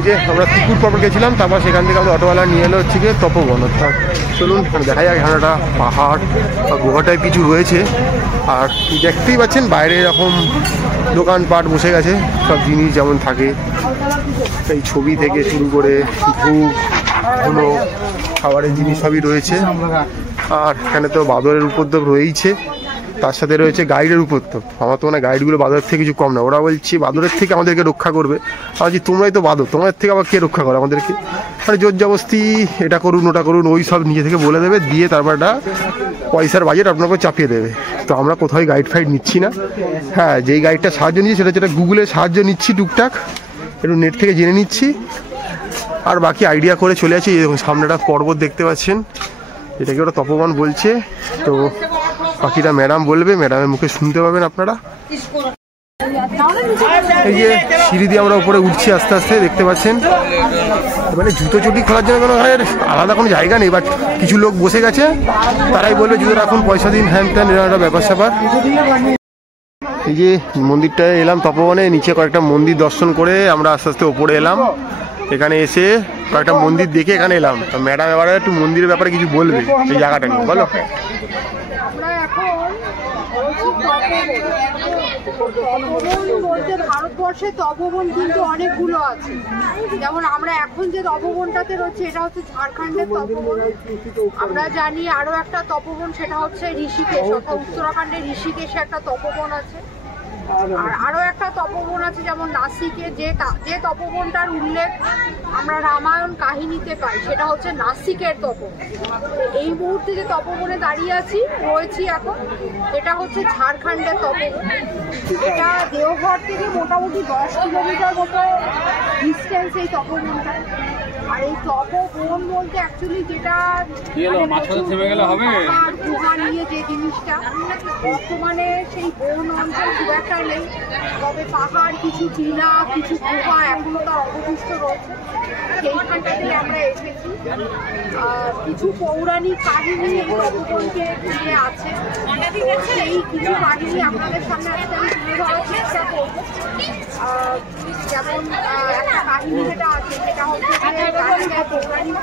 এই যে আমরা ত্রিকুট পর্বত গেছিলাম, তারপর সেখান থেকে আমাদের অটোওয়ালা নিয়ে এলো হচ্ছে গিয়ে তপোবন। অর্থাৎ চলুন দেখা যাক এখানে একটা পাহাড় বা গুহা টাইপ কিছু রয়েছে। আর দেখতেই পাচ্ছেন বাইরে এরকম দোকানপাট বসে গেছে, সব জিনিস যেমন থাকে, এই ছবি থেকে শুরু করে ধূপ ধুলো খাবারের জিনিস সবই রয়েছে। আর এখানে তো বাদরের উপদ্রব রয়েইছে, তার সাথে রয়েছে গাইডের উপদ্রব। আমার তো মানে গাইডগুলো বাদরের থেকে কিছু কম না। ওরা বলছি বাদরের থেকে আমাদেরকে রক্ষা করবে, বলছি তোমরাই তো বাদর, তোমাদের থেকে আবার কে রক্ষা করে আমাদেরকে? মানে জোর জবস্তি এটা করুন ওটা করুন ওই সব নিজে থেকে বলে দেবে, দিয়ে তারপর একটা পয়সার বাজেট আপনার উপর চাপিয়ে দেবে। তো আমরা কোথাও গাইড ফাইড নিচ্ছি না। হ্যাঁ, যেই গাইডটা সাহায্য নিচ্ছি সেটা যেটা গুগলের সাহায্য নিচ্ছি, টুকটাক একটু নেট থেকে জেনে নিচ্ছি, আর বাকি আইডিয়া করে চলে আসি। সামনে একটা পর্বত দেখতে পাচ্ছেন, এটাকে ওরা তপোবন বলছে। তো বাকিটা ম্যাডাম বলবে, ম্যাডামের মুখে শুনতে পাবেন আপনারা। এই যে সিঁড়ি দিয়ে আমরা উপরে উঠছি আস্তে আস্তে, দেখতে পাচ্ছেন। মানে জুতো চটি খোলার জন্য কোনো আলাদা কোনো জায়গা নেই, বাট কিছু লোক বসে গেছে, তারাই বলবে জুতো রাখুন, পয়সা দিন, হ্যান ত্যান, এরকম একটা ব্যাপার স্যাপার। এই যে মন্দিরটায় এলাম তপোবনে, নিচে কয়েকটা মন্দির দর্শন করে আমরা আস্তে আস্তে ওপরে এলাম। এখানে এসে কয়েকটা মন্দির দেখে এখানে এলাম। তো ম্যাডাম এবারে একটু মন্দিরের ব্যাপারে কিছু বলবে এই জায়গাটা নিয়ে, বলো। ভারতবর্ষে তপোবন কিন্তু অনেকগুলো আছে। যেমন আমরা এখন যে তপোবনটাতে রয়েছে এটা হচ্ছে ঝাড়খণ্ডের তপোবন। আমরা জানি আরো একটা তপোবন, সেটা হচ্ছে ঋষিকেশ, অর্থাৎ উত্তরাখণ্ডের ঋষিকেশে একটা তপোবন আছে। আর আরো একটা তপোবন আছে যেমন নাসিকে, যে তপোবনটার উল্লেখ আমরা রামায়ণ কাহিনীতে পাই, সেটা হচ্ছে নাসিকের তপোবন। এই মুহূর্তে যে তপোবনে দাঁড়িয়ে রয়েছি এখন, এটা হচ্ছে ঝাড়খণ্ডের তপোবন। এটা দেওঘর থেকে মোটামুটি 10 কিলোমিটার মতো ডিস্টেন্স এই তপোবনটা। আর এই তপোবন বলতে অ্যাকচুয়ালি যেটা গুহা নিয়ে যে জিনিসটা, বর্তমানে সেই বন অঞ্চল খুব একটা নেই, তবে পাহাড়, কিছু টিলা, কিছু গুহা এখনো তার অবশিষ্ট রয়েছে। সেইখানটাতে আমরা এসেছি। কিছু পৌরাণিক কাহিনী এই তপোবনকে ঘিরে আছে, সেই কিছু কাহিনী আপনাদের সামনে আজকে আমি তুলে ধরার চেষ্টা করব। যেমন একটা কাহিনী যেটা আছে সেটা হচ্ছে পৌরাণিক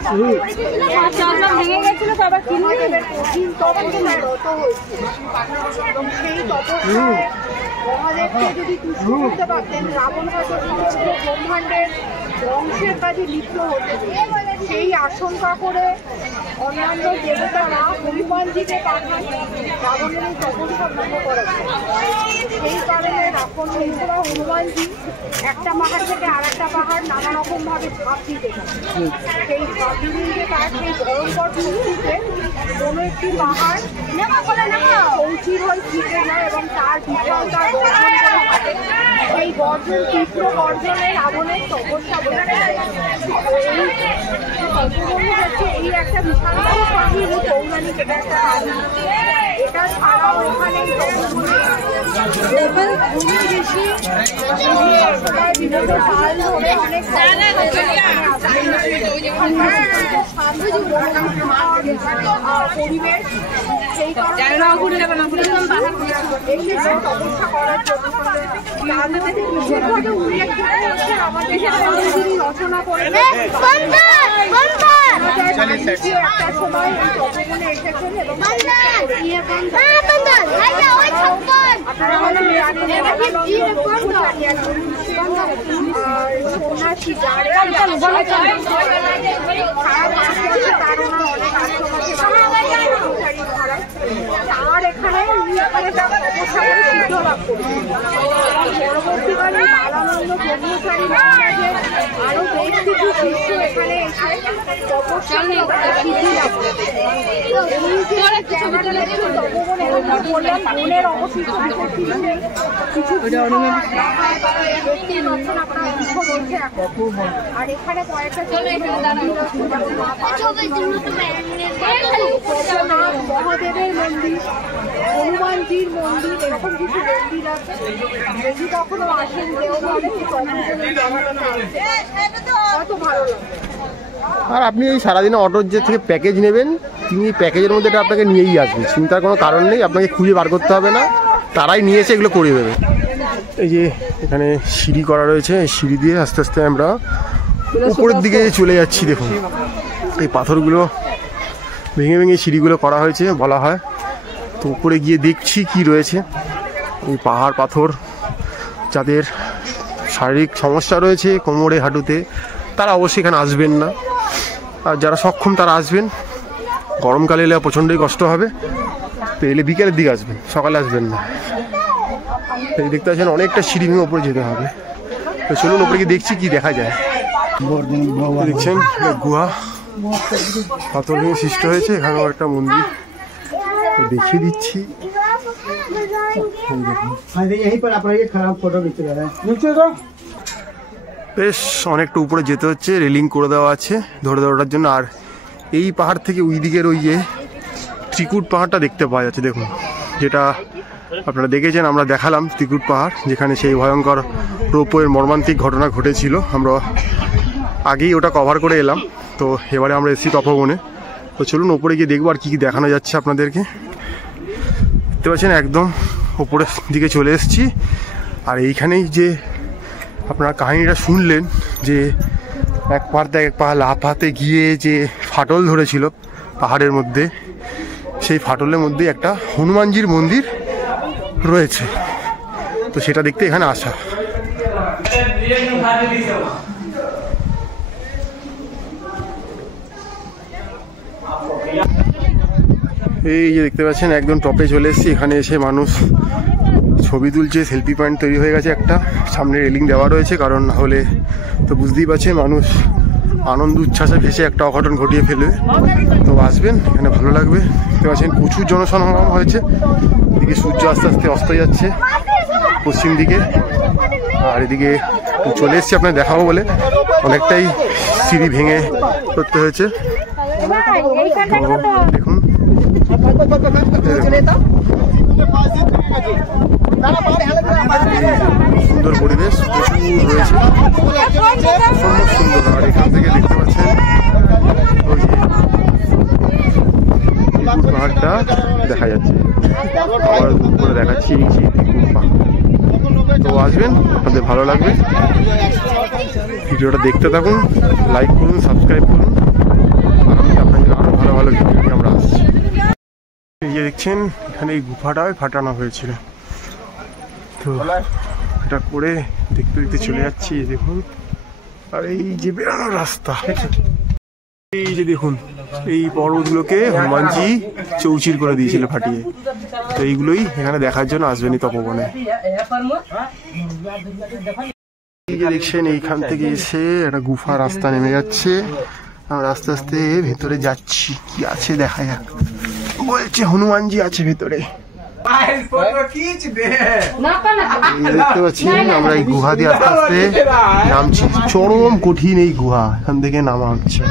কঠিন তপস্যায় রত হয়েছিল। সেই তপস্যায় মহাদেবকে যদি তুষ্ট করতে পারতেন, রাবণ হয়তো সমগ্র ব্রহ্মাণ্ডের ধ্বংসের কাজে লিপ্ত হতে, সেই আশঙ্কা করে অন্যান্য দেবতারা হনুমানজিকে পাঠান রাবণের এই তপস্যা ভঙ্গ করার। সেই কারণে রাবণ হনুমানজি একটা পাহাড় থেকে আর একটা পাহাড় নানা রকম ভাবে ঝাঁপ দিতে পারে। সেই ঝাঁপ দিতে তার সেই ভয়ঙ্কর শক্তিতে কোনো একটি পাহাড় পৌঁছির হয়ে ছিটে যায় এবং তার বিশাল তার গর্জন করে থাকে। সেই গর্জন, তীব্র গর্জনে রাবণের তপস্যা বলে যায়। এই একটা বিশাল কাহিনী, পৌরাণিক এটা একটা কাহিনী। এটা ছাড়াও এখানে বিভিন্ন কাল ধরে অনেক পরিবেশ, সেই কারণে তপস্যা করার জন্য বিশেষভাবে উল্লেখযোগ্য হচ্ছে আমাদের রচনা করে একটা সময় তপোবনে এসেছেন এবং সন্ন্যাসী তার অনেক আর এখানে তপস্যা করে সিদ্ধ লাভ করছে। পরবর্তীকালে বালানন্দ ব্রহ্মচারী মহারাজের আরো বেশ কিছু শিষ্য এখানে এসে তপস্যা সিদ্ধি লাভ করছে। বললাম বনের অবশিষ্ট কিছু আর এখানে কয়েকটা মহাদেবের মন্দির, হনুমানজির মন্দির, এরকম কিছু মন্দির আছে। যদি কখনো আসেন দেওঘরে হয়তো ভালো লাগে। আর আপনি এই সারাদিনে অটোর যে থেকে প্যাকেজ নেবেন, তিনি প্যাকেজের মধ্যে এটা আপনাকে নিয়েই আসবেন, চিন্তার কোনো কারণ নেই। আপনাকে খুঁজে বার করতে হবে না, তারাই নিয়ে এসে এগুলো করে দেবে। এই যে এখানে সিঁড়ি করা রয়েছে, এই সিঁড়ি দিয়ে আস্তে আস্তে আমরা উপরের দিকে চলে যাচ্ছি। দেখুন এই পাথরগুলো ভেঙে ভেঙে সিঁড়িগুলো করা হয়েছে বলা হয়। তো উপরে গিয়ে দেখছি কি রয়েছে। এই পাহাড় পাথর যাদের শারীরিক সমস্যা রয়েছে কোমরে হাঁটুতে তারা অবশ্যই এখানে আসবেন না, আর যারা সক্ষম তারা আসবেন। গরমকালে এলে প্রচণ্ডই কষ্ট হবে, তো এলে বিকেলের দিকে আসবেন, সকালে আসবেন না। এই দেখতে পাচ্ছেন অনেকটা সিঁড়ি ভেঙে উপরে যেতে হবে। তো চলুন উপরে গিয়ে দেখছি কি দেখা যায়। দেখছেন গুহা পাথর ভেঙে সৃষ্টি হয়েছে, এখানেও একটা মন্দির দেখিয়ে দিচ্ছি। বেশ অনেকটা উপরে যেতে হচ্ছে, রেলিং করে দেওয়া আছে ধরে দেওয়ার জন্য। আর এই পাহাড় থেকে ওই দিকের ওই যে ত্রিকুট পাহাড়টা দেখতে পাওয়া যাচ্ছে। দেখুন যেটা আপনারা দেখেছেন, আমরা দেখালাম ত্রিকুট পাহাড়, যেখানে সেই ভয়ঙ্কর রোপওয়ের মর্মান্তিক ঘটনা ঘটেছিল। আমরা আগেই ওটা কভার করে এলাম, তো এবারে আমরা এসেছি তপবনে। তো চলুন ওপরে গিয়ে দেখবো আর কী কী দেখানো যাচ্ছে আপনাদেরকে। দেখতে পাচ্ছেন একদম ওপরের দিকে চলে এসেছি। আর এইখানেই যে আপনারা কাহিনিটা শুনলেন, যে এক পাহাড় থেকে এক পাহাড় লাফাতে গিয়ে যে ফাটল ধরেছিল পাহাড়ের মধ্যে, সেই ফাটলের মধ্যে একটা হনুমানজির মন্দির রয়েছে। তো সেটা দেখতে এখানে আসা। এই যে দেখতে পাচ্ছেন একদম টপে চলে এসেছি। এখানে এসে মানুষ ছবি তুলছে, সেলফি পয়েন্ট তৈরি হয়ে গেছে একটা, সামনে রেলিং দেওয়া রয়েছে, কারণ না হলে তো বুঝতেই পারছেন মানুষ আনন্দ উচ্ছ্বাসে ভেসে একটা অঘটন ঘটিয়ে ফেলবে। তো আসবেন, এখানে ভালো লাগবে। দেখতে পাচ্ছেন প্রচুর জনসমাগম হয়েছে। এদিকে সূর্য আস্তে আস্তে অস্ত যাচ্ছে পশ্চিম দিকে, আর এদিকে চলে এসেছি আপনার দেখাবো বলে। অনেকটাই সিঁড়ি ভেঙে করতে হয়েছে। দেখুন সুন্দর পরিবেশ, প্রচুর রয়েছে, অসম্ভব সুন্দর। আর এখান থেকে দেখতে পাচ্ছেন ওই যে পাহাড়টা দেখা যাচ্ছে। আবার উপরে দেখাচ্ছি পাহাড়। তো আসবেন, আপনাদের ভালো লাগবে। ভিডিওটা দেখতে থাকুন, লাইক করুন, সাবস্ক্রাইব করুন। আপনাদের আরও ভালো ভালো ভিডিও নিয়ে আমরা আসছি। এই যে দেখছেন এখানে এই গুফাটায় ফাটানো হয়েছিল, তো এটা করে দেখতে দেখতে চলে যাচ্ছি। দেখুন, আর এই যে বেরানোর রাস্তা, এই যে দেখুন এই পর্বতগুলোকে হনুমানজি চৌচির করে দিয়েছিল ফাটিয়ে। তো এইগুলোই এখানে দেখার জন্য আসবেনই তপবনে। এই যে দেখছেন এইখান থেকে এসে একটা গুফা রাস্তা নেমে যাচ্ছে। আমরা আস্তে আস্তে ভেতরে যাচ্ছি, কি আছে দেখা যাক। বলছে হনুমানজি আছে ভেতরে। দেখতে পাচ্ছেন আমরা এই গুহা দিয়ে আস্তে আস্তে নামছি। চরম কঠিন এই গুহা, এখান থেকে নামা হচ্ছে।